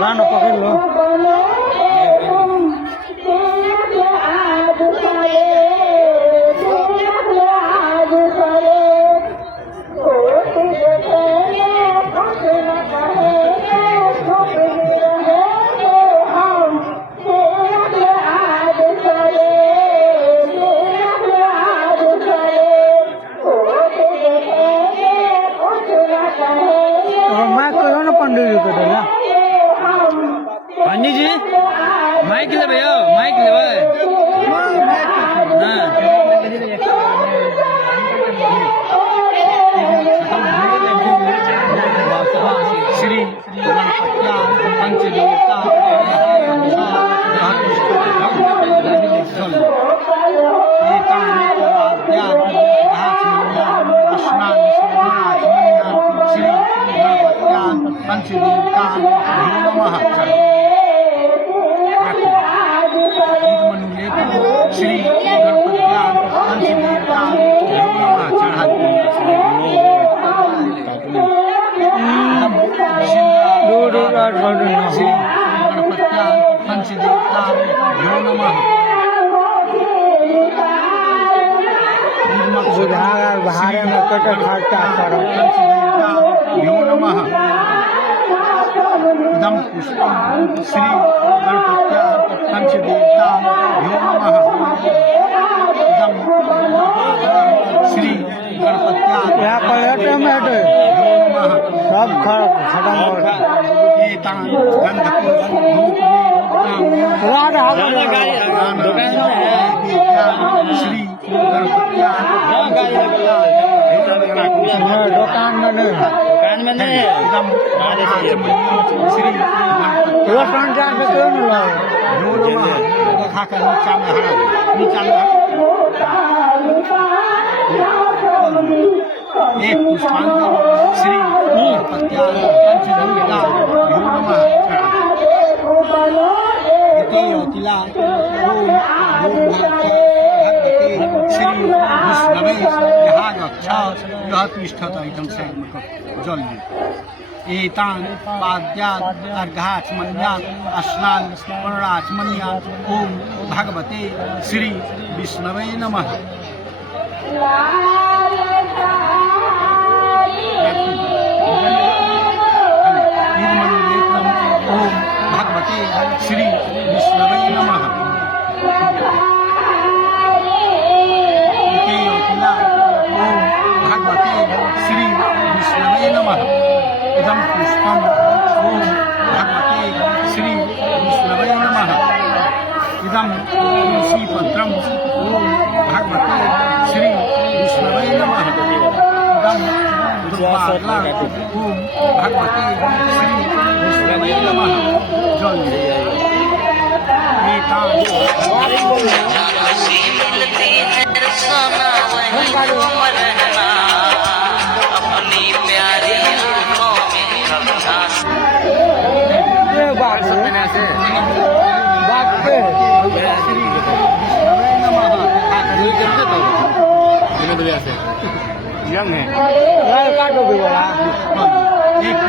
Rano pokoknya lo. Mic को ना पंडित जी को देना पंडित जी माइक ले भैया माइक ले भाई श्री पंचदेवता पंचदेवता नमः श्री गणपत्या पंचदेवता नमः चढ़ाते श्री गणपत्या पंचदेवता नमः बाहर में कटे खर्चा करो पंचदेवता नमः दम पुष्पम श्री गणपत्या पंचदेवता नमः दम श्री गणपत्या यहाँ पर नमः सब खत्म हो गया श्री गणपत्या दुकान में नहीं श्री खाकर नीचा में एक पुष्पांजलि श्री गणपत्या पंचदेवता नमः द्वितीयोतिला ओम भगवते श्री विष्णवे यहाँ रक्षा यह तिष्ठत एकदम से जल दी एतान पाद्यात् अर्घाचमन्यात् स्नान वर्णाचमन्यात् ओम भगवते श्री विष्णवे नमः ओम भगवते श्री विष्णवे नमः ओम भगवते श्री विष्णवे नमः इदं पुष्पम ओम भगवते श्री विष्णवे नमः इदं तुलसी पत्रम ओम भगवते श्री विष्णवे नमः इदं दुर्वाला ओम भगवते श्री विष्णवे नमः जल अपनी प्यारी आंखों में यंग है काटो भी बोला एक